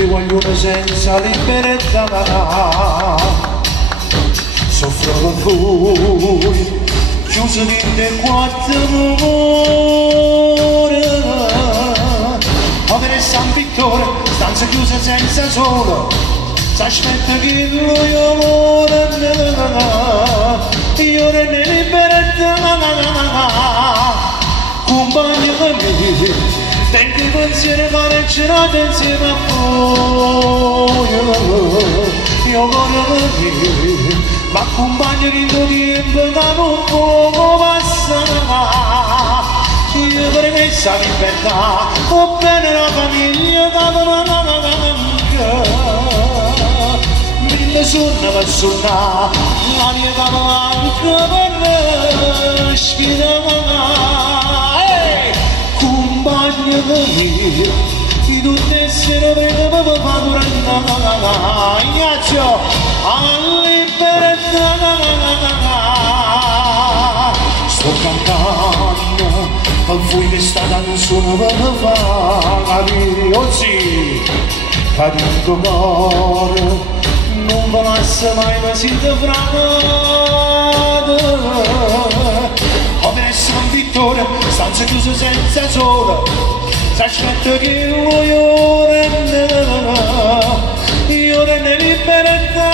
ti voglio una senza libertà, soffro per voi, chiuso dentro il quattro mura. Povera San Vittore, stanza chiusa senza sole, s'aspetta che lui amore, io ne libertà, compagno di me, tengo i pensieri pareggiati insieme a voi, io voglio venire, ma compagno di tuo tempo che non può passare, io per me sa libertà, ho bene la famiglia che mi manca, mille sonno per suonare, la mia che mi manca per sfidare, compagno di me, di tutte essere per me fa durare, Ignazio, a libertà, sto cantando, a voi che sta canzone per me fa capire, oh sì, capito cuore, non vi lascia mai ma siete frate. Povera San Vittore, stanza chiusa senza sole, s'aspetta che lui ora ne libertà,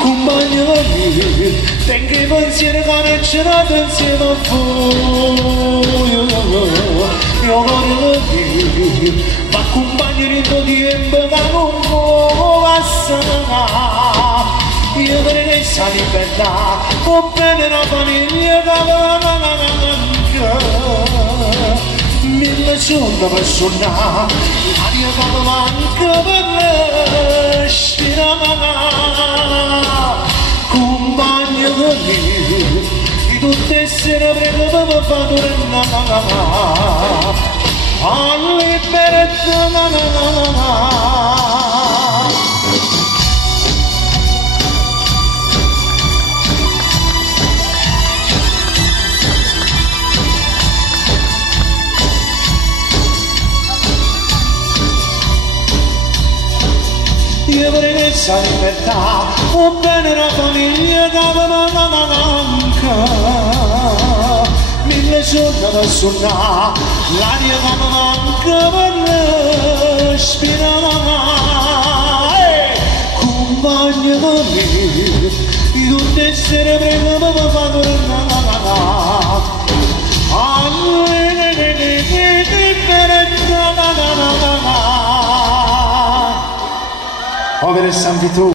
compagno di me, tengo i pensieri pareggiati insieme a voi, io voglio dire, ma compagno di tuo tempo che non può passare, io per me sa libertà, ho bene la famiglia che mi manca, mille sonno per suonare, l'aria che mi manca per respirare, compagno di me, di tutte essere prego per me fa tornare, a libertà. Io per me sa libertà, ho bene la famiglia che mi manca, mille sonno per suonare, l'aria che mi manca per respirare, compagno di me, di tutte essere prego per me fa tornare, povera San Vittore.